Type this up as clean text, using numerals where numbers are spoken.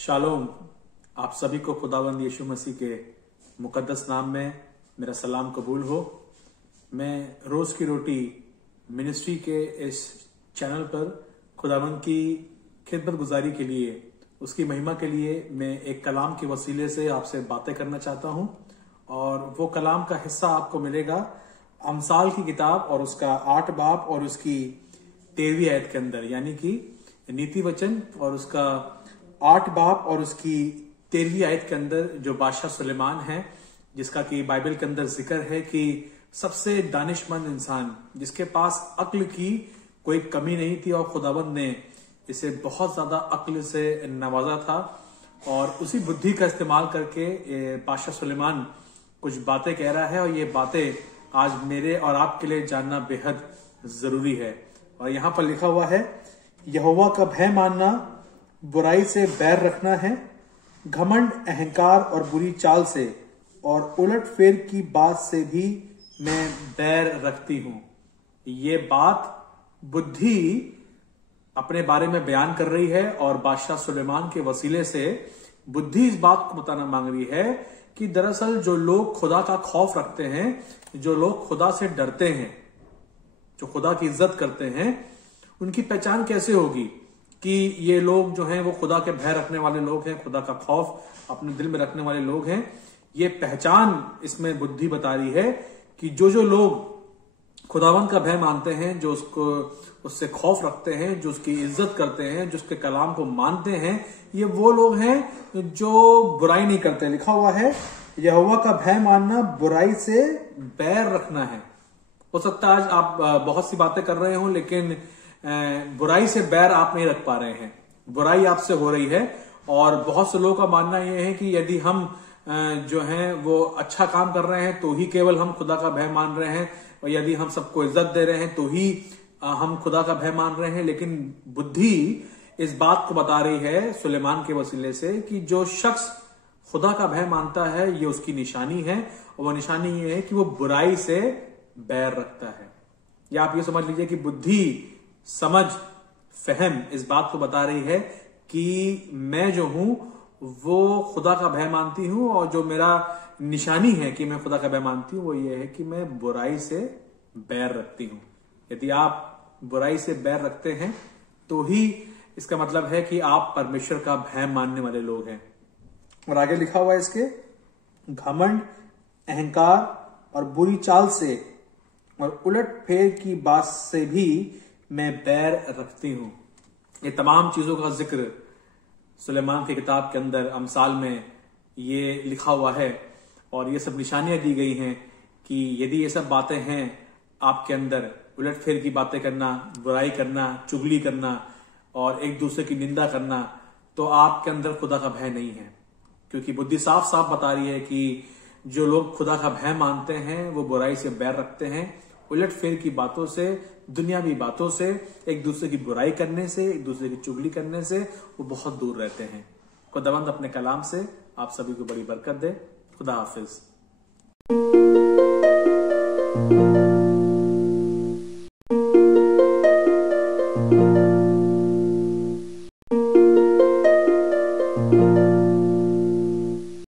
Shalom. आप सभी को खुदावंद यीशु मसीह के मुकद्दस नाम में मेरा सलाम कबूल हो। मैं रोज की रोटी मिनिस्ट्री के इस चैनल पर खुदावंद की खिदमत गुजारी के लिए, उसकी महिमा के लिए मैं एक कलाम के वसीले से आपसे बातें करना चाहता हूं। और वो कलाम का हिस्सा आपको मिलेगा अमसाल की किताब और उसका 8 बाब और उसकी 13वीं आयत के अंदर, यानी कि नीति वचन और उसका 8 बाब और उसकी 13वीं आयत के अंदर जो बादशाह सुलेमान है, जिसका कि बाइबल के अंदर जिक्र है कि सबसे दानिशमंद इंसान, जिसके पास अक्ल की कोई कमी नहीं थी और खुदाबंद ने इसे बहुत ज्यादा अक्ल से नवाजा था। और उसी बुद्धि का इस्तेमाल करके बादशाह सुलेमान कुछ बातें कह रहा है और ये बातें आज मेरे और आपके लिए जानना बेहद जरूरी है। और यहां पर लिखा हुआ है, यहोवा का भय मानना, बुराई से बैर रखना है, घमंड, अहंकार और बुरी चाल से और उलट फेर की बात से भी मैं बैर रखती हूं। ये बात बुद्धि अपने बारे में बयान कर रही है और बादशाह सुलेमान के वसीले से बुद्धि इस बात को बताना मांग रही है कि दरअसल जो लोग खुदा का खौफ रखते हैं, जो लोग खुदा से डरते हैं, जो खुदा की इज्जत करते हैं, उनकी पहचान कैसे होगी कि ये लोग जो हैं वो खुदा के भय रखने वाले लोग हैं, खुदा का खौफ अपने दिल में रखने वाले लोग हैं। ये पहचान इसमें बुद्धि बता रही है कि जो लोग खुदावंद का भय मानते हैं, जो उससे खौफ रखते हैं, जो उसकी इज्जत करते हैं, जो उसके कलाम को मानते हैं, ये वो लोग हैं जो बुराई नहीं करते। लिखा हुआ है, यहोवा का भय मानना, बुराई से बैर रखना है। हो सकता है आज आप बहुत सी बातें कर रहे हो, लेकिन बुराई से बैर आप नहीं रख पा रहे हैं। बुराई आपसे हो रही है और बहुत से लोगों का मानना यह है कि यदि हम जो हैं वो अच्छा काम कर रहे हैं तो ही केवल हम खुदा का भय मान रहे हैं, और यदि हम सबको इज्जत दे रहे हैं तो ही हम खुदा का भय मान रहे हैं। लेकिन बुद्धि इस बात को बता रही है सुलेमान के वसीले से कि जो शख्स खुदा का भय मानता है, ये उसकी निशानी है, और वो निशानी ये है कि वो बुराई से बैर रखता है। या आप ये समझ लीजिए कि बुद्धि, समझ, फहम इस बात को बता रही है कि मैं जो हूं वो खुदा का भय मानती हूं, और जो मेरा निशानी है कि मैं खुदा का भय मानती हूं वो ये है कि मैं बुराई से बैर रखती हूं। यदि आप बुराई से बैर रखते हैं तो ही इसका मतलब है कि आप परमेश्वर का भय मानने वाले लोग हैं। और आगे लिखा हुआ है इसके, घमंड, अहंकार और बुरी चाल से और उलट फेर की बात से भी मैं बैर रखती हूं। ये तमाम चीजों का जिक्र सुलेमान की किताब के अंदर अमसाल में ये लिखा हुआ है, और ये सब निशानियां दी गई हैं कि यदि ये सब बातें हैं आपके अंदर, उलट फेर की बातें करना, बुराई करना, चुगली करना और एक दूसरे की निंदा करना, तो आपके अंदर खुदा का भय नहीं है। क्योंकि बुद्धि साफ साफ बता रही है कि जो लोग खुदा का भय मानते हैं वो बुराई से बैर रखते हैं, उलट फेर की बातों से, दुनियावी बातों से, एक दूसरे की बुराई करने से, एक दूसरे की चुगली करने से वो बहुत दूर रहते हैं। खुदावंद अपने कलाम से आप सभी को बड़ी बरकत दे। खुदा हाफिज।